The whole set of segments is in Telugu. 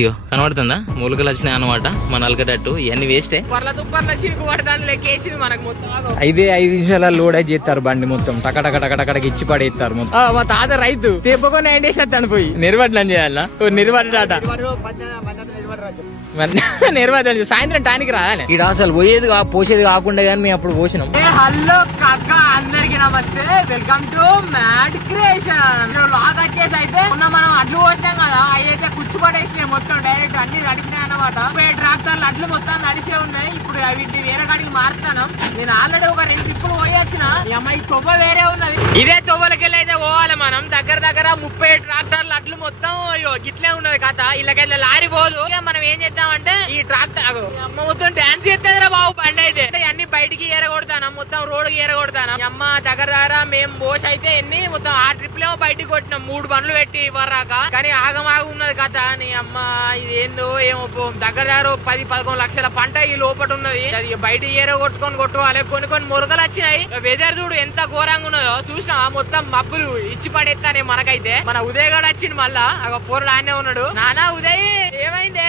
ఇగో కనబడుతుందా మూలికలు వచ్చినాయి అనమాట మన అలకటట్టు ఇవన్నీ వేస్టే పర్ల తుప్పర్ల చిరుకు పడతాను లెక్కేసింది మనకు మొత్తం 5 నిమిషాల లోడ్ అయితే చేస్తారు బండి మొత్తం టకటకటకటకటకి ఇచ్చి పడేస్తారు మొత్తం మా తాత రైతు తెప్పకొని ఎండేసేస్తాను పోయి నిర్వహణ చేయాలన్నా నిర్వహణ నిర్వాదాలు సాయంత్రం టానికి రావాలి ఇక్కడ అసలు పోయేది పోసేది కాకుండా కానీ మేము అప్పుడు పోసినాం. హలో కాక అందరికి నమస్తే, వెల్కమ్ టు మ్యాడ్ క్రియేషన్. లాగ్ వచ్చేసి అయితే మనం అడ్లు పోసినాం కదా, అయితే కుచ్చు పడేసినాయి మొత్తం డైరెక్ట్ అన్ని నడిచినాయి అన్నమాట. ట్రాక్టర్లు అడ్లు మొత్తం నడిచే ఉన్నాయి. ఇప్పుడు వీటిని వేరే కాడికి మారుతాను. నేను ఆల్రెడీ ఒక 2 ట్రిప్పులు పోయి వచ్చిన. ఈ అమ్మాయి తొవ్వ వేరే ఉన్నది. ఇదే తొవ్వలకెళ్ళి అయితే పోవాలి మనం. దగ్గర 30 ట్రాక్టర్లు అడ్లు మొత్తం గిట్లే ఉన్నది కథ. ఇళ్ళకైతే లారీ పోదు. మనం ఏం చేద్దామంటే ఈ ట్రాక్టర్ అమ్మ మొత్తం డాన్స్ చేస్తుందిరా బాబు బండి అయితే. అన్ని బయటికి ఏరగొడతాను, మొత్తం రోడ్డుకి ఏరగొడతాను. అమ్మ దగ్గర మేము బోస్ అయితే ఎన్ని మొత్తం 6 ట్రిప్లేమో బయటికి కొట్టినాం. 3 బండ్లు పెట్టి వర్రాక. కానీ ఆగమాగ ఉన్నది కథ. నీ అమ్మ ఇది ఏందో ఏమో దగ్గర 10-11 లక్షల పంట ఈ లోపల ఉన్నది. అది బయట కొట్టుకోవాలి. కొన్ని మురకలు వచ్చినాయి. వెదర్ చూడు ఎంత ఘోరంగా ఉన్నదో చూసినా. మొత్తం మబ్బులు ఇచ్చి పడేస్తానే మనకైతే. మన ఉదయ్ గారు వచ్చింది మళ్ళా. పోరడు ఆయనే ఉన్నాడు. నానా ఉదయ్ ఏమైందే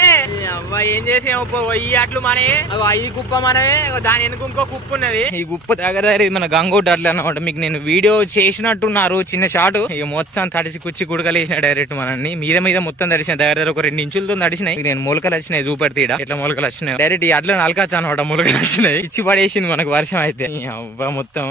అవ్వ ఏం చేసేమో ఈ అట్లు మనమే. ఈ కుప్ప మనమే. దాని వెనుక ఇంకో కుప్ప ఉన్నది. ఈ కుప్ప దగ్గర మన గంగోట్ అట్లా అన్నమాట. మీకు నేను వీడియో చేసినట్టున్నారు చిన్న షాట్. ఇక మొత్తం తడిసి కుచ్చి గుడకలేసిన డైరెక్ట్ మనల్ని మీద మొత్తం తడిసిన. దగ్గర ఒక 2 ఇంచులతో తడిసినాయి. నేను మొలకలు వచ్చినాయి చూపెడితే ఇట్లా మొలకలు వచ్చినాయి. డైరెక్ట్ ఈ అట్లా నలకచ్చు అనమాట. మొలకలు వచ్చినాయి ఇచ్చి పడేసింది మనకు వర్షం అయితే. అవ్వ మొత్తం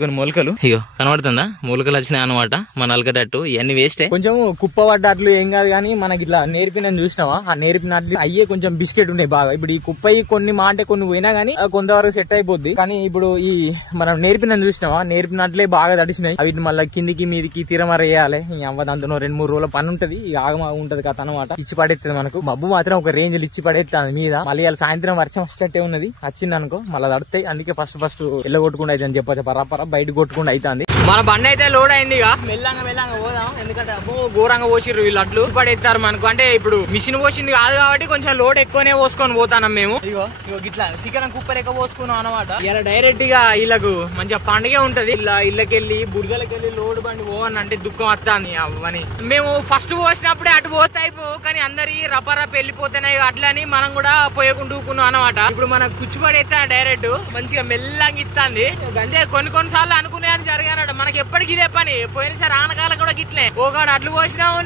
కొన్ని మొలకలు ఇగో కనబడుతుందా మొలకలు వచ్చినాయి అనమాట మన అలకటట్టు. ఇవన్నీ వేస్టే. కొంచెం కుప్ప పడ్డట్లు ఏం కాదు కానీ మనకి ఇట్లా నేర్పిన చూసినావా, ఆ నేర్పినట్లు అయ్యే కొంచెం బిస్కెట్ ఉన్నాయి బాగా. ఇప్పుడు ఈ కుప్ప కొన్ని అంటే కొన్ని పోయినా గానీ కొంతవరకు సెట్ అయిపోద్ది. కానీ ఇప్పుడు ఈ మనం నేర్పిన చూసినావా, నేర్పినట్లే బాగా తడిసినాయి. వీటిని మళ్ళీ కిందికి మీదికి తీరమరేయాలి. అవ్వ దాంతో 2-3 రోజుల పని ఉంటది. ఆగమాగ ఉంటది కథ అనమాట. ఇచ్చి పడేస్తుంది మనకు. మబ్బు మాత్రం ఒక రేంజ్ ఇచ్చి పడేస్తుంది మీద. మళ్ళీ సాయంత్రం వర్షం వచ్చేట్టే ఉన్నది. వచ్చింది అనుకో మళ్ళీ తడుతాయి. అందుకే ఫస్ట్ ఎల్ల కొట్టుకుండా అయితే అని చెప్పచ్చు. పరపర బయట కొట్టుకుండా అవుతుంది. మన బండి అయితే లోడ్ అయింది. ఇక మెల్లంగా పోదాం. ఎందుకంటే ఘోరంగా పోసిర్రు వీళ్ళు అట్లు పడేస్తారు మనకు. అంటే ఇప్పుడు మిషన్ పోసింది కాదు కాబట్టి కొంచెం లోడ్ ఎక్కువనే పోసుకొని పోతాం మేము. ఇగో ఇట్లా చికెన్ కుప్ప లెక్క పోసుకున్నాం అనమాట. ఇలా డైరెక్ట్ గా వీళ్ళకు మంచిగా పండుగ ఉంటది. ఇలా ఇళ్ళకెళ్ళి బుడగలకెళ్ళి లోడ్ బండి పోవని అంటే దుఃఖం వస్తాను అవని. మేము ఫస్ట్ పోసినప్పుడే అటు పోతే అయిపో. కానీ అందరి రపరప్ వెళ్ళిపోతున్నాయి అట్లని మనం కూడా పోయకుండా ఊకున్నాం అనమాట. ఇప్పుడు మనకు కూర్చుపడేస్తా డైరెక్ట్ మంచిగా మెల్లంగా ఇస్తుంది. అంతే కొన్ని సార్లు అనుకునే అని జరిగానట. మనకి ఎప్పటికి ఇదే పని. పోయినసారి ఆనకాలం కూడా గిట్లే ఒకడు అడ్లు పోసినావు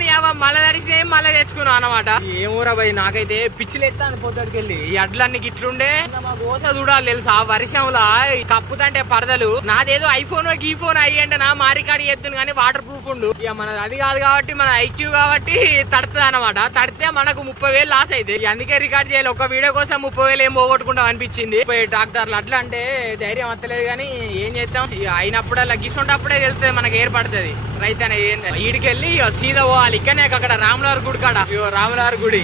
మళ్ళీ తడిసినాయి మళ్ళీ తెచ్చుకున్నాం అనమాట. ఏమోరా భయ్ నాకైతే పిచ్చిలు ఎత్తాను పొద్దుకెళ్ళి. ఈ అడ్లన్నీ గిట్లుండే మా గోస చూడాలి తెలుసా. వర్షంలా కప్పుతంటే పరదలు. నాదేదో ఐఫోన్ గీఫోన్ అయ్యంటే నా మారికాడి ఎత్తును కానీ వాటర్ ప్రూఫ్ ఉండు. ఇక మనది అది కాదు కాబట్టి మన ఐక్యూ కాబట్టి తడుతుంది అనమాట. తడితే మనకు 30,000 లాస్ అయితే. అందుకే రికార్డ్ చేయాలి. ఒక వీడియో కోసం 30,000 ఏం పోగొట్టుకుంటాం అనిపించింది. ట్రాక్టర్లు అట్లా అంటే ధైర్యం వస్తలేదు కానీ ఏం చేస్తాం. ఇక అయినప్పుడల్లా గిసుంటప్పుడే తెలుస్తుంది మనకు ఏర్పడుతుంది. రైతు అనే ఈడికెళ్ళి సీదా పోవాలి. ఇక్కడనే అక్కడ రాములారి గుడి కాడ. రాములారి గుడి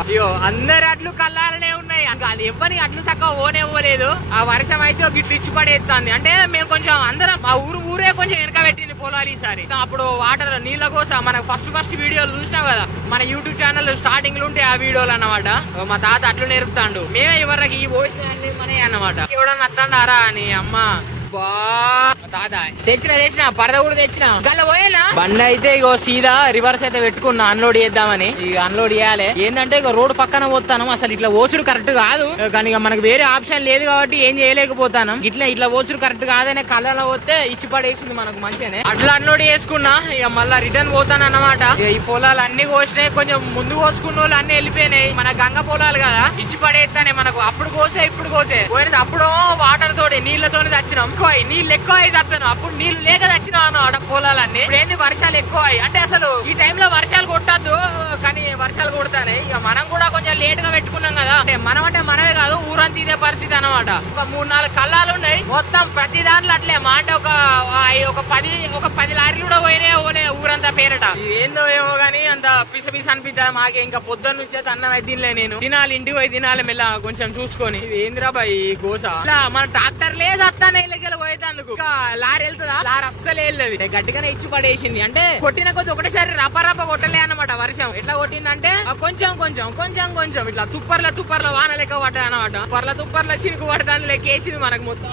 అయ్యో అందరి అట్లు కళ్ళాలనే ఉన్నాయి. అది ఎవ్వని అట్లు చక్కగా పోలేదు. ఆ వర్షం అయితే ఒక గిట్లు ఇచ్చి పడేస్తుంది. అంటే మేము కొంచెం అందరం మా ఊరే కొంచెం వెనక పెట్టింది పొలాలు ఈసారి. అప్పుడు వాటర్ నీళ్ళ కోసం మనకు ఫస్ట్ వీడియోలు చూసినాం కదా మన యూట్యూబ్ ఛానల్ స్టార్టింగ్ లో ఉంటాయి ఆ వీడియోలు అన్నమాట. మా తాత అట్లు నేర్పుతాండు. మేమే ఎవరికి ఈ పోసిన మనే అన్నమాట. ఎవడన్నా అత్తండారా అని అమ్మ తెచ్చిన పరద కూడా తెచ్చిన గల్ల పోయేలా. బండి అయితే ఇగో సీదా రివర్స్ అయితే పెట్టుకున్నా అన్లోడ్ చేద్దామని. ఇక అన్లోడ్ చేయాలి. ఏంటంటే ఇక రోడ్ పక్కన పోతాను. అసలు ఇట్లా ఓచుడు కరెక్ట్ కాదు. కానీ ఇక మనకు వేరే ఆప్షన్ లేదు కాబట్టి ఏం చేయలేకపోతాను. ఇట్లా ఓచుడు కరెక్ట్ కాదనే కళ్ళలో పోతే ఇచ్చి పడేసింది మనకు మంచిగానే. అట్లా అన్లోడ్ చేసుకున్నా. ఇక మళ్ళీ రిటర్న్ పోతాను అన్నమాట. ఈ పొలాలు అన్ని కోసినాయి. కొంచెం ముందు కోసుకున్న వాళ్ళు అన్ని వెళ్ళిపోయినాయి. మన గంగ పొలాలు కదా ఇచ్చి పడేస్తానే మనకు. అప్పుడు కోసే ఇప్పుడు కోసే పోయినది. అప్పుడు వాటర్ తోటి నీళ్లతోనే తెచ్చినాం. నీళ్ళు ఎక్కువ అయి చస్తాను. అప్పుడు నీళ్లు లేక తెచ్చినా అన్నమాట పొలాలన్నీ. ఇప్పుడు ఏంది వర్షాలు ఎక్కువ అంటే అసలు ఈ టైంలో వర్షాలు కొట్టద్దు కానీ వర్షాలు కొడతానే. ఇక మనం కూడా కొంచెం లేట్ గా పెట్టుకున్నాం కదా. అంటే మనమే కాదు ఊరంతా ఇదే పరిస్థితి అనమాట. ఒక 3-4 కళ్ళాలు ఉన్నాయి మొత్తం ప్రతి దాంట్లో అట్లే. మా అంటే ఒక 10 లారీలు కూడా పోయినాయి ఊరంతా పేరట. ఏందో ఏమో గానీ అంత పిస అనిపిస్తా మాకే. ఇంకా పొద్దున్న నుంచి అన్నం అయితే తినలే నేను. తినాలి ఇంటికి పోయి తినాలి మెల్ల కొంచెం చూసుకొని. ఇది ఏందిరా బాయ్ గోస. మన ట్రాక్టర్లే చస్తానే బండికెళ్ళి పోయేందుకు లారీ వెళ్తుందా? లారీ అస్సలు వెళ్ళదు, గట్టిగానే ఇచ్చి పడేసింది. అంటే కొట్టిన కొద్ది ఒకటేసారి రపరప కొట్టలే అన్నమాట. వర్షం ఎట్లా కొట్టిందంటే కొంచెం కొంచెం కొంచెం కొంచెం ఇట్లా తుప్పర్ల వాన లెక్క పడ్డాయి అనమాట. తుప్పర్ల చినుకు పడతాను లెక్క వేసింది మనకు మొత్తం.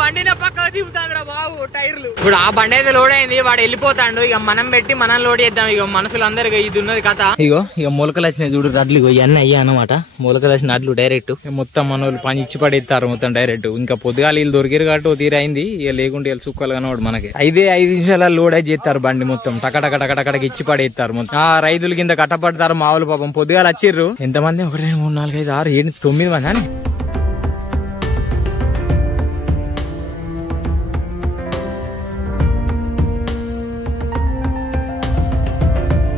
బండిన పక్క దిగుతాందిరా బాబు టైర్లు. ఇప్పుడు ఆ బండి అయితే లోడ్ అయింది, వాడు వెళ్ళిపోతాడు. ఇక మనం పెట్టి మనం లోడ్ చేద్దాం. ఇక మనుషులందరికీ ఇది ఉన్నది కథ. ఇక మొలకలు వచ్చినాయి చూడు రడ్లు, ఇవన్నీ అయ్యా అనమాట. మొలకలు వచ్చిన అడ్లు డైరెక్ట్ మొత్తం మన వాళ్ళు పని ఇచ్చి పడేస్తారు మొత్తం డైరెక్ట్. ఇంకా పొద్దుగాలు వీళ్ళు దొరికిరు కాబట్టి తీరైంది. ఇక లేకుంటే వీళ్ళు చుక్కలు కనవాడు మనకి. 5 నిమిషాల లోడ్ అయితే చేస్తారు బండి మొత్తం. టకటకటకటకి ఇచ్చి పడేస్తారు మొత్తం. ఆ రైతులు కింద కట్టపడతారు మావులు పాపం. పొద్దుగాలు వచ్చిర్రు ఎంతమంది? 1 2 3 4 5 6 7 9 మంది అని.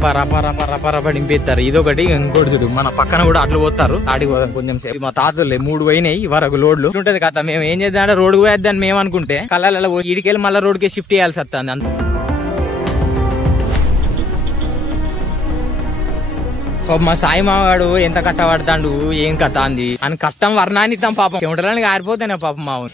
పరపర నింపేస్తారు. ఇదొకటి. ఇంకోటి చూడు మన పక్కన కూడా అట్లు పోతారు. ఆడికి పోదాం కొంచెం సేపు. మా తాతలే 3 పోయినాయి వరకు లోడ్లు. ఉంటది కదా, మేము ఏం చేద్దాం రోడ్డు పోయేద్దాన్ని మేము అనుకుంటే కళ్ళ ఇడికెళ్ళి మళ్ళీ రోడ్డుకి షిఫ్ట్ చేయాల్సి వస్తుంది. మా సాయి మావాడు ఎంత కట్టబడతాడు ఏం కథ అంది అని కట్టం వర్ణాన్ని ఇస్తాం పాపం. చెమటలని ఆరిపోతాయి పాపం. మావు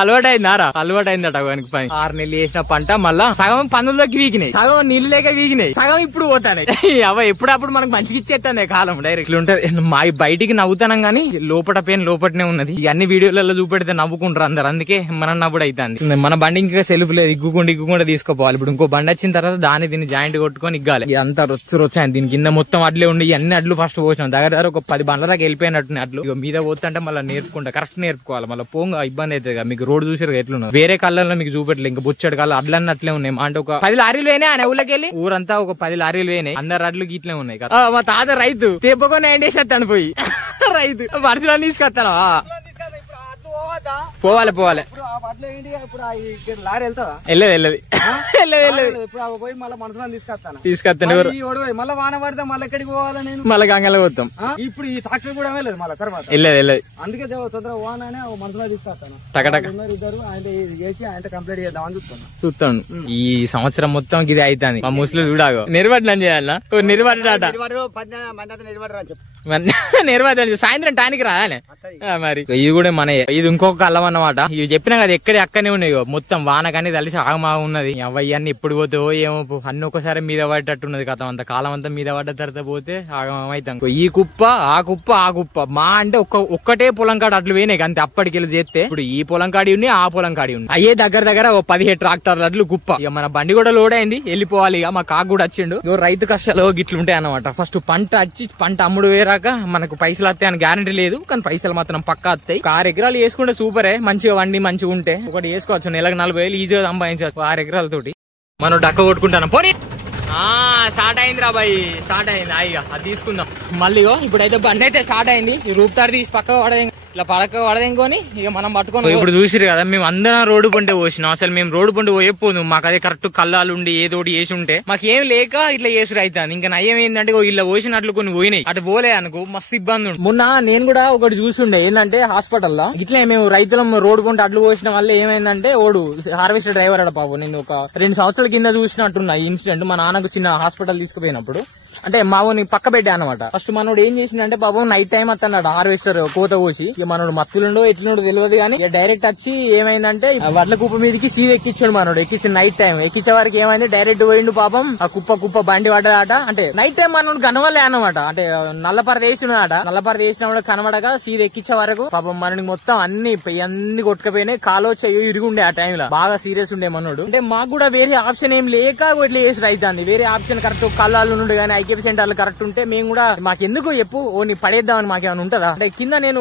అలవాటు అయిందారా? అలవాటు అయిందట వానికి పని. 6 నెలలు వేసిన పంట మళ్ళా సగం పనుల్లోకి వీగినాయి, సగం నీళ్ళు లేక వీగినాయి, సగం ఇప్పుడు పోతాయి. అవ ఎప్పుడప్పుడు మనకు మంచిగా ఇచ్చేస్తాను కాలం డైరెక్ట్ ఉంటది. మా బయటికి నవ్వుతానం గానీ లోపల పెయిన్ లోపటనే ఉన్నది. అన్ని వీడియోలలో చూపెడితే నవ్వుకుంటారు అందరు, అందుకే మనం నవ్వుడు అవుతుంది. మన బండి ఇంకా సెల్ఫ్ లేదు, ఇగ్గుకుండా తీసుకోపోవాలి. ఇప్పుడు ఇంకో బండి వచ్చిన తర్వాత దీన్ని జాయింట్ కొట్టుకొని ఇగ్గాలి. అంతా రొచ్చాయి. దీని కింద మొత్తం అడ్లే ఉండి అన్ని అడ్లు ఫస్ట్ పోసినాం. దగ్గర ఒక 10 బండ్ల దాకా వెళ్ళిపోయినట్టు అడ్లు. ఇక మీద పోతుంటే మళ్ళీ నేర్పుకుంటా, కరెక్ట్ నేర్పుకోవాలి. మళ్ళీ పోంగా ఇబ్బంది అవుతుంది. మీకు రోడ్ చూసారు ఎట్లున్నా వేరే కళ్ళల్లో మీకు చూపెట్టలేదు. ఇంకా బొచ్చడు కళ్ళు అడ్లన్నీ అట్లే ఉన్నాయి. అంటే ఒక 10 లారీలు పోయినాయి ఆయన ఊళ్ళకి వెళ్ళి. ఊరంతా ఒక 10 లారీలు పోయినాయి. అందరు అడ్లు ఇట్లే ఉన్నాయి కదా. మా తాత రైతు తెప్పకొని ఎండేసేస్తాను పోయి రైతు వర్షాలు తీసుకొస్తాను. పోవాలి వెళ్ళదు తీసుకొస్తాను. మళ్ళీ గంగలో పోతాం. ఇప్పుడు ఈ ట్రాక్టర్ కూడా వెళ్ళదు మళ్ళీ తర్వాత వెళ్ళదు. అందుకే తొందరగా వాననే మనసులో తీసుకొస్తాను. కంప్లీట్ చేద్దామని చూస్తాను. ఈ సంవత్సరం మొత్తం ఇది అవుతుంది. మా ముసలి చూడాగో నిర్వహణ చేయాలన్నా నిర్వహణ సాయంత్రం టానికి రాలే మరి. ఇది కూడా మన ఇది ఇంకొక అల్లం అన్నమాట. ఇవి చెప్పినా కదా ఎక్కడే అక్కనే ఉన్నాయి మొత్తం. వాన కానీ తలిసి ఆగమాగ ఉన్నది. అవన్నీ ఎప్పుడు పోతావో ఏమో అన్ని ఒక్కసారి మీద పడ్డట్టున్నది కదా. అంత కాలం అంతా మీద పడ్డ తర్వాత పోతే ఆగమవుతాం. ఈ కుప్ప ఆ కుప్ప మా అంటే ఒక్కటే పొలం కాడ అట్లు పోయినాయి అంతే. అప్పటికెళ్ళి చేస్తే ఇప్పుడు ఈ పొలం కాడి ఉన్నాయి, ఆ పొలం కాడి ఉన్నాయి. అయ్యే దగ్గర 17 ట్రాక్టర్ల అట్లు కుప్ప. ఇక మన బండి కూడా లోడ్ అయింది, వెళ్ళిపోవాలి. ఇక మా కాకు కూడా వచ్చిండు. రైతు కష్టాలు గిట్లుంటాయి అన్నమాట. ఫస్ట్ పంట అమ్ముడు వేరాక మనకు పైసలు వస్తాయి అని గ్యారంటీ లేదు, కానీ పైసలు మాత్రం పక్కా వస్తాయి. 6 ఎకరాలు వేసుకుంటే సూపరే. మంచిగా వండి మంచిగా ఉంటే ఒకటి వేసుకోవచ్చు. నెలకు 40,000 ఈజీగా సంపాదించవచ్చు 6 ఎకరాలతోటి. మనం డక్క కొట్టుకుంటాను. పోనీ స్టార్ట్ అయిందిరా బాయ్, స్టార్ట్ అయింది. ఇక అది తీసుకుందాం మళ్ళీ. ఇప్పుడైతే బండి అయితే స్టార్ట్ అయింది. రూపుతాడు తీసి పక్క పడదేం, ఇట్లా పడక పడదేంకొని ఇక మనం పట్టుకొని. ఇప్పుడు చూసిరు కదా మేము అందరం రోడ్డు పంటే పోసినాం. అసలు మేము రోడ్డు పంట పోయకపోదు. మాకు అదే కరెక్ట్ కళ్ళాలు ఉండి ఏదోటి వేసి ఉంటే మాకేం లేక ఇట్లా చేసుడు అవుతాను. ఇంకా నయ్యం ఏంటంటే ఇలా పోసినట్లు కొన్ని పోయినాయి. అటు పోలే అనుకో మస్తు ఇబ్బంది ఉంది. మొన్న నేను కూడా ఒకటి చూస్తుండే ఏంటంటే హాస్పిటల్లో ఇట్లా మేము రైతులం రోడ్డు పంట అడ్లు పోసిన వల్ల ఏమైందంటే ఓడు హార్వెస్టర్ డ్రైవర్ అడ పాపం. నేను ఒక 2 సంవత్సరాల కింద చూసినట్టున్నా ఈ ఇన్సిడెంట్. మా నాన్నకు చిన్న హాస్పిటల్ తీసుకుపోయినప్పుడు అంటే మావోని పక్క పెట్టా అనమాట. ఫస్ట్ మనోడు ఏం చేసిందంటే పాపం నైట్ టైం అత్తన్నాడు హార్వెస్టర్ కోత కోసి. ఇక మనోడు మత్తులుండో ఎట్లుండో తెలియదు కానీ డైరెక్ట్ వచ్చి ఏమైందంటే వడ్ల కుప్ప మీదకి సీవ్ ఎక్కించాడు మనోడు. ఎక్కించి నైట్ టైం ఎక్కించే వారికి ఏమైంది డైరెక్ట్ పోయిండు పాపం. ఆ కుప్ప బండి పడ్డదాట. అంటే నైట్ టైం మనోడు కనవలే అనమాట. అంటే నల్లపరద వేసినాడట. నల్లపరద వేసినప్పుడు కనబడగా సీవ్ ఎక్కించే వరకు పాపం మనకి మొత్తం అన్ని కొట్టుకపోయినాయి. కాలో చెయ్యి ఇరుగుండే ఆ టైంలో. బాగా సీరియస్ ఉండే మనోడు. అంటే మాకు కూడా వేరే ఆప్షన్ ఏం లేక ఇట్లా చేసి రైతుంది. వేరే ఆప్షన్ కరెక్ట్ కళ్ళాలు నుండి కానీ ఐకేపీ సెంటర్లు కరెక్ట్ ఉంటే మేము కూడా మాకెందుకు చెప్పు ఓ నీ పడేద్దామని మాకేమైనా ఉంటుందా? అంటే కింద నేను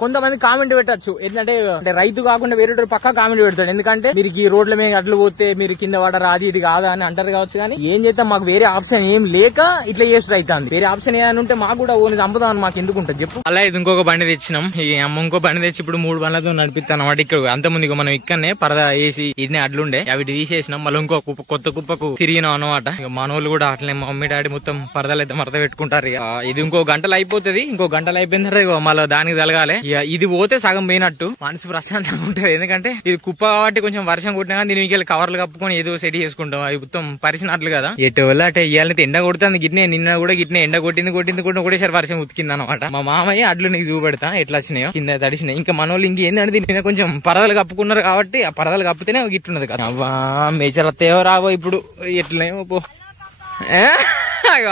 కొంతమంది కామెంట్ పెట్టచ్చు. ఏంటంటే రైతు కాకుండా వేరే పక్కా కామెంట్ పెడతాడు. ఎందుకంటే మీరు ఈ రోడ్ల మీద అడ్లు పోతే మీరు కింద పడరా అది ఇది కాదా అని అంటారు కావచ్చు. కానీ ఏం చేద్దాం మాకు వేరే ఆప్షన్ ఏం లేక ఇట్లా చేసి రైతుంది. వేరే ఆప్షన్ ఏమైనా ఉంటే మాకు కూడా ఓని చంపుదామని మాకు ఎందుకు ఉంటుంది చెప్పు. అలా ఇది ఇంకొక బండి తెచ్చినాం. ఈ అమ్మ ఇంకో బండి తెచ్చి ఇప్పుడు 3 బండ్లతో నడిపిస్తాను అన్నమాట. ఇక్కడ అంతకుముందు మనం ఇక్కడనే పరద వేసి ఇన్ని అడ్లుండే అవి తీసేసినాం. మళ్ళీ ఇంకో కొత్త కుప్పకు తిరిగినాం అన్నమాట. ఇక మనోళ్ళు కూడా అట్లనే మమ్మీ డాడీ మొత్తం పరదలు అయితే మరద పెట్టుకుంటారు. ఇది ఇంకో గంటలు అయిపోతుంది. ఇంకో గంటలు అయిపోయిన తర్వాత మళ్ళీ దానికి తలగాలి. ఇక ఇది పోతే సగం పోయినట్టు మనసు ప్రశాంతంగా ఉంటది. ఎందుకంటే ఇది కుప్ప కాబట్టి కొంచెం వర్షం కొట్టినా కానీ దీనికి కవర్లు కప్పుకొని ఏదో సెట్ చేసుకుంటాం. అవి మొత్తం పరిచినట్లు కదా. ఎటు వల్ల అంటే ఇవాళ ఎండ కొడుతుంది గిట్నే, నిన్న కూడా గిట్నే ఎండ కొట్టింది ఒకటేసారి వర్షం ఉతికింది అనమాట. మా మామయ్య అడ్లు నీకు చూపెడతా ఎట్లా వచ్చినాయో, కింద తడిచినాయి. ఇంకా మన వాళ్ళు ఇంకేందంటే దీని మీద కొంచెం పరదలు కప్పుకున్నారు కాబట్టి ఆ పరదలు కప్పుతేనే గిట్లున్నది కదా. అవ్వా మేచర్ వస్తాయో రావో ఇప్పుడు ఎట్లేమో పో.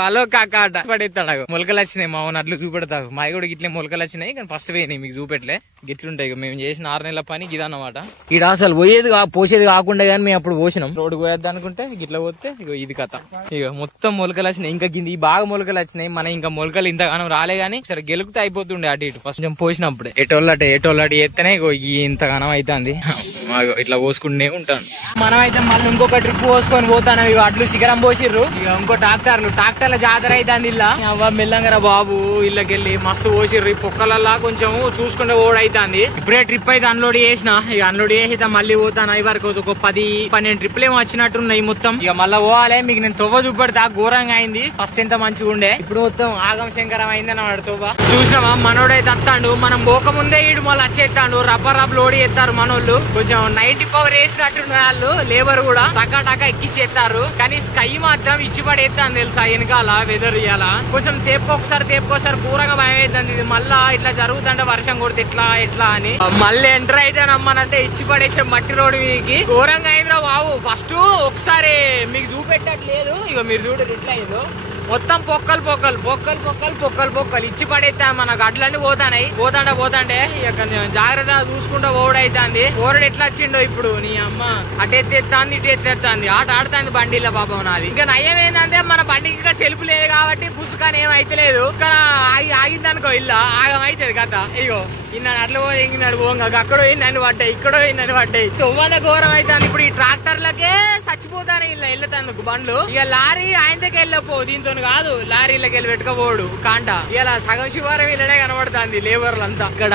హలో కాకా అట పడేస్తాడు. మొలకలు వచ్చినాయి మా అవును అట్లు చూపెడతావు. మా కూడా గిట్లే మొలకలు వచ్చినాయి కానీ ఫస్ట్ పోయినాయి, మీకు చూపెట్టలే. గిట్లుంటాయి మేము చేసిన 6 నెలల పని గిదన్నమాట. ఈడ అసలు పోసేది కాకుండా కానీ మేము అప్పుడు పోసినాం. రోడ్డు పోయేద్దాం అనుకుంటే గిట్ల పోతే ఇగో ఇది కథ. ఇక మొత్తం మొలకలు వచ్చినాయి. ఇంకా గింది బాగా మొలకలు వచ్చినాయి. మన ఇంకా మొలకలు ఇంతగానం రాలే గానీ సరే గెలుపుతే అయిపోతుండే అటు ఇటు. ఫస్ట్ మేము పోసినప్పుడే ఎటోళ్ళటి ఎత్తనే ఇంతగానం అవుతుంది. ఇట్లా పోసుకుంటూనే ఉంటాను. మనం అయితే మళ్ళీ ఇంకొక ట్రిప్ పోసుకొని పోతాను. ఇక అట్లు శిఖరం పోసిర్రు. ఇక ఇంకో ట్రాక్టర్ల జాతర అవుతుంది. ఇల్లా అవ్వ మెల్లంగరా బాబు ఇళ్ళకెళ్ళి మస్తు పోసిర్రు. ఈ పొక్కలల్లా కొంచెం చూసుకుంటే ఓడైతుంది. ఇప్పుడే ట్రిప్ అయితే అన్లోడ్ చేసిన. ఇక అన్లోడ్ చేసి మళ్ళీ పోతాను. అవి వరకు ఒక 10-12 ట్రిప్లు ఏమో వచ్చినట్టున్నాయి మొత్తం. ఇక మళ్ళీ పోవాలి. మీకు నేను తొవ్వ చూపెడతా. ఘోరంగా అయింది. ఫస్ట్ ఎంత మంచిగా ఉండే, ఇప్పుడు మొత్తం ఆగం శంకరం అయింది అన్నమాట తొవ్వ. చూసినావా మనోడైతే వస్తాడు. మనం పోకముందే ఈడు మళ్ళీ వచ్చేస్తాడు. రబ్బర్ లోడ్ చేస్తారు మనోళ్ళు. కొంచెం 90 పవర్ వేసినట్టున్న వాళ్ళు లేబర్ కూడా టకా ఎక్కిచ్చేస్తారు. కానీ స్కై మాత్రం ఇచ్చి పడేస్తాను తెలుసా. వెనకాల వెదర్ ఇయ్యాల కొంచెం తేపుకోసారి పూరంగా భయం అవుతుంది. ఇది మళ్ళా ఇట్లా జరుగుతుంటే వర్షం కొడితే ఎట్లా అని మళ్ళీ ఎంటర్ అయితే నమ్మనంటే ఇచ్చి పడేసే మట్టి రోడ్డు మీదకి. ఘోరంగా అయిందిరా బాబు. ఫస్ట్ ఒకసారి మీకు చూపెట్టట్లేదు. ఇక మీరు చూడరు ఇట్లా అయ్యేదో మొత్తం పొక్కలు ఇచ్చి పడేస్తా. మన గడ్లన్నీ పోతాండే ఇక జాగ్రత్త చూసుకుంటా ఓడైతుంది. ఓరడు ఎట్లా వచ్చిండో ఇప్పుడు నీ అమ్మ అటు ఎత్తేస్తాంది ఇటు ఎత్తేస్తాంది. ఆట ఆడుతుంది బండిలో పాపం నాది. ఇంకా నయం ఏంటంటే మన బండికి ఇంకా సెల్ఫ్ లేదు కాబట్టి పుసుకాని ఏమైతలేదు. కానీ ఆగిందనుకో ఇల్లా ఆగం అవుతుంది కదా. ఇగో ఇన్న అట్లా పోయి ఇంకినాడు పోంగా అక్కడ పోయిందని పడ్డాయి, ఇక్కడ పోయిందని పడ్డాయి. తొవ్వద ఘోరం అవుతుంది. ఇప్పుడు ఈ ట్రాక్టర్లకే చచ్చిపోతాను ఇలా వెళ్ళతాను బండ్లు. ఇక లారీ ఆయనకి వెళ్ళపో, దీంతో కాదు లారీలకి వెళ్ళి పెట్టుకోపోడు కాంట. ఇలా సగం శివారం ఇళ్ళనే కనబడుతుంది లేబర్లు అంతా. అక్కడ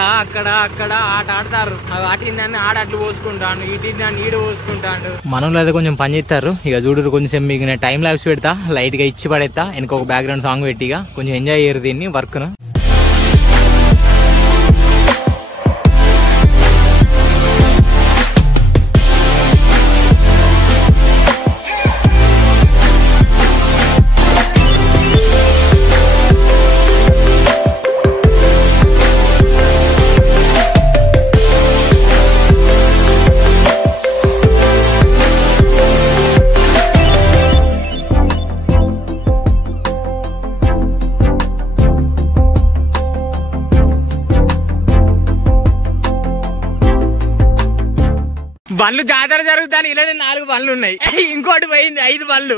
ఆట ఆడతారు. ఆటిందాన్ని ఆడట్లు పోసుకుంటాను, ఇటిందాన్ని ఈడు పోసుకుంటాడు. మనలో అయితే కొంచెం పని చేస్తారు. ఇక చూడరు కొంచెం మీకు నేను టైం ల్యాబ్స్ పెడతా, లైట్ గా ఇచ్చి పడేస్తా. ఇంకొక బ్యాక్గ్రౌండ్ సాంగ్ పెట్టిగా కొంచెం ఎంజాయ్ చేయరు దీన్ని వర్క్ ను. బండ్లు జాతర జరుగుతాను. ఇలానే 4 బండ్లు ఉన్నాయి. ఇంకోటి పోయింది 5 బండ్లు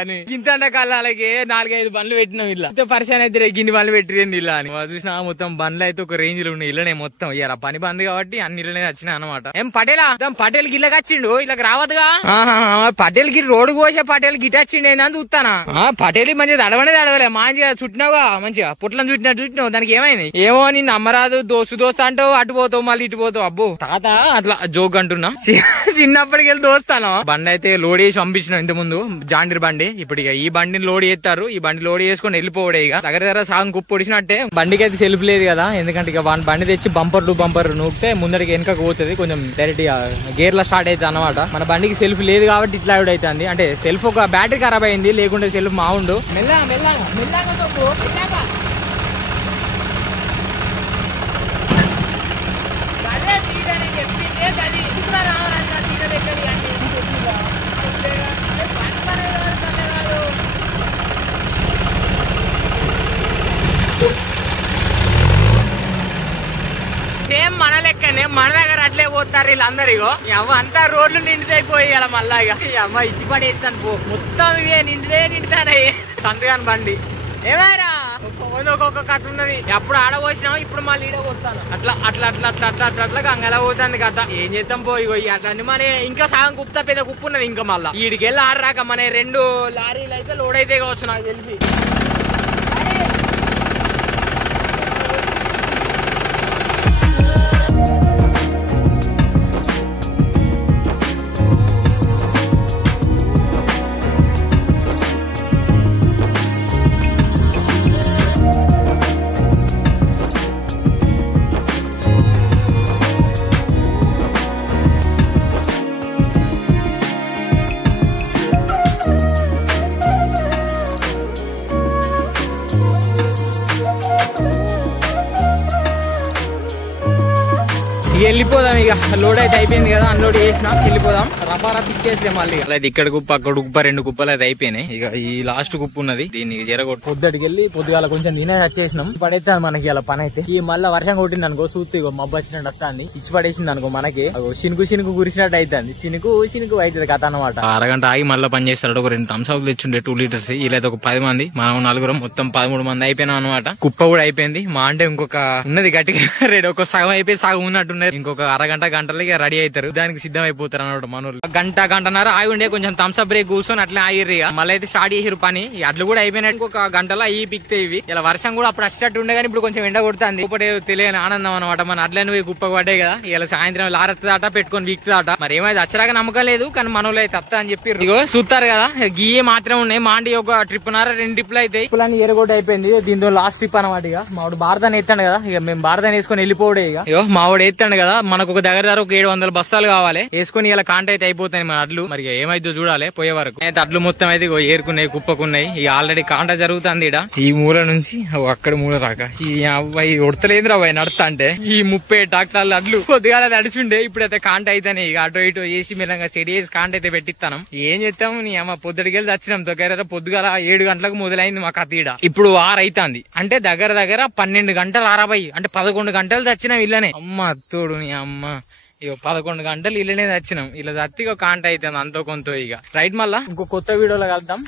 అని. గింతండ కళ్ళకి 4-5 బండ్లు పెట్టినాం. ఇలా పరిశాన్ అయితే గిన్ని బండ్లు పెట్టింది ఇలా అని చూసినా. మొత్తం బండ్లు అయితే ఒక రేంజ్ లో ఉన్నాయి. ఇలానే మొత్తం ఇలా పని బంద్ కాబట్టి అన్ని ఇళ్ళనే వచ్చినాయి అనమాట. ఏం పటేల్ గిల్లకి వచ్చిండు, ఇలాగ రావద్దుగా. పటేల్ గి రోడ్డు కోసే పటేల్ గిట్ వచ్చిండు ఏందని చూస్తానా. పటేల్ మంచిగా తడవలే మంచిగా చుట్టినావుగా, మంచిగా పుట్లను చుట్టినావు. దానికి ఏమైంది ఏమో నిన్ను అమ్మరాదు దోస్తు అంటావు, అటు పోతావు మళ్ళీ ఇటు పోతావు. అబ్బో తాత అట్లా జోక్ అంటున్నా. చిన్నప్పటికి వెళ్ళి దోస్తాను. బండి అయితే లోడ్ చేసి పంపించిన ఇంత ముందు జాండీర్ బండి. ఇప్పుడు ఇక ఈ బండిని లోడ్ చేస్తారు. ఈ బండి లోడ్ చేసుకుని వెళ్ళిపోవడే. ఇక దగ్గర సాగం కుప్పు పొడిచినట్టే. బండికి అయితే సెల్ఫ్ లేదు కదా, ఎందుకంటే ఇక బండి తెచ్చి బంపర్ నూకితే ముందరికి వెనకకు పోతుంది. కొంచెం డైరెక్ట్ గేర్ లా స్టార్ట్ అవుతుంది అనమాట. మన బండికి సెల్ఫ్ లేదు కాబట్టి ఇట్లా అవుతుంది. అంటే సెల్ఫ్ ఒక బ్యాటరీ ఖరాబ్ అయింది, లేకుంటే సెల్ఫ్ మావుండు. మెల్లగా సేమ్ మన లెక్కనే మన దగ్గర అట్లే పోతారు వీళ్ళందరూ. ఇగో అవ్వ అంతా రోడ్లు నిండిపోయి అలా మళ్ళా ఇక అమ్మ ఇచ్చి పడేస్తాను పో. మొత్తం ఇవే నిండుతానే సంతగాని బండి. ఏమైనా ఒక్కొక్క కథ ఉన్నది. ఎప్పుడు ఆడ పోసినాం, ఇప్పుడు మళ్ళీ ఈడ పోతాను. అట్లా గంగలా పోతుంది కథ. ఏం చేద్దాం పో. ఇగో అట్లా మన ఇంకా సగం కుప్తా పెద్ద కుప్పు ఉన్నది. ఇంకా మళ్ళీ ఈడికెళ్ళి ఆడరాక మన 2 లారీలు అయితే లోడ్ అయితే కావచ్చు నాకు తెలిసి. వెళ్ళిపోదాం ఇక. లోడ్ అయితే అయిపోయింది కదా, అన్లోడ్ చేసినా వెళ్ళిపోదాం. రఫారా పిచ్చేస్తే మళ్ళీ అయితే ఇక్కడ కుప్ప అక్కడ కుప్ప 2 కుప్పలు అయితే అయిపోయినాయి. ఇక ఈ లాస్ట్ కుప్ప ఉన్నది, దీన్ని జరగొట్టు పొద్దుటికి వెళ్ళి పొద్దుగాల కొంచెం నేనే వచ్చేసినాం. పడైతే మనకి ఇలా పని అయితే ఈ మళ్ళీ వర్షం కొట్టింది అనుకో, సూత్తి మబ్బు వచ్చినట్టు వస్తాన్ని ఇచ్చి పడేసింది అనుకో, మనకి చినుకు కురిసినట్టు అవుతుంది. చినుకు అవుతుంది కథ అనమాట. అరగంట ఆగి మళ్ళీ పని చేస్తాడు. ఒక 2 థమ్స్ అప్ తెచ్చుండే 2 లీటర్స్. ఇలా ఒక 10 మంది, మనం 4 మొత్తం 13 మంది అయిపోయినాం అనమాట. కుప్ప కూడా అయిపోయింది. మా అంటే ఇంకొక ఉన్నది గట్టిగా రెడీ, ఒక సగం అయిపోయి సగం ఉన్నట్టున్నది. ఇంకొక గంటలకి రెడీ అవుతారు, దానికి సిద్ధం అయిపోతారు అన్నమాట. మనోళ్ళు గంటన్నర ఆగి ఉండే, కొంచెం థమ్స్ అప్ బ్రేక్ కూర్చొని అట్లా ఆగిర్రు. మళ్ళీ అయితే స్టార్ట్ చేసారు పని. అడ్లు కూడా అయిపోయినట్టు ఇంకొక గంటలో అయ్యి పిక్తే ఇవి. ఇలా వర్షం కూడా అప్పుడు వచ్చేటట్టు ఉండే కానీ ఇప్పుడు కొంచెం ఎండ కొడుతుంది. ఇప్పుడే తెలియని ఆనందం అనమాట. మన అడ్లని పోయి కుప్ప పడ్డాయి కదా. ఇలా సాయంత్రం లారత్తదాట పెట్టుకొని వీక్తుందట. మరి ఏమైతే వచ్చరాక నమ్మకం లేదు, కానీ మనోళ్ళు అయితే అత్త అని చెప్పి ఇగో చూస్తారు కదా. గీయే మాత్రం ఉన్నాయి. మాండి ఒక ట్రిప్ 2 ట్రిప్లు అయితే ఇప్పులని ఎరగొట్టు అయిపోయింది. దీంతో లాస్ట్ ట్రిప్ అనమాట. ఇక మావాడు భారతాన్ని ఎత్తాడు కదా, ఇక మేము భారతాన్ని వేసుకొని వెళ్ళిపోవడే. ఇక ఇగో మావాడు ఎత్తాడు కదా, మనకు ఒక దగ్గర ఒక 700 బస్తాలు కావాలి వేసుకొని ఇలా కాంట అయితే అయిపోతాయి మన అడ్లు. మరి ఏమైతే చూడాలి పోయే వరకు. అయితే అడ్లు మొత్తం అయితే ఏరుకున్నాయి, కుప్పకున్నాయి. ఇక ఆల్రెడీ కాంట జరుగుతుంది ఇడ. ఈ మూల నుంచి అక్కడ మూల రాక ఈ అబ్బాయి ఉడతలేదురా అబ్బాయి నడుస్తా అంటే. ఈ 30 ట్రాక్టర్లు అడ్లు కొద్దిగా నడిచిండే. ఇప్పుడైతే కాంట అయితేనే ఇక అటో ఇటో వేసి మీరంగా సెడి చేసి కాంట అయితే పెట్టిస్తాం. ఏం చేస్తాము, నీ అమ్మ పొద్దుడికి వెళ్ళి వచ్చినాం. దగ్గర పొద్దుగాల 7 గంటలకు మొదలైంది మా కథ ఈడ. ఇప్పుడు 6 అవుతుంది అంటే దగ్గర 12 గంటలు 60 అంటే 11 గంటలు తెచ్చినాం ఇళ్ళనే. అమ్మ తోడు నీ అమ్మ. ఇక 11 గంటలు ఇళ్ళనే తెచ్చినాం. ఇలా తత్తిగా కాంట అవుతుంది అంతో కొంత. ఇక రైట్, మళ్ళా ఇంకో కొత్త వీడియోలో కలుద్దాం.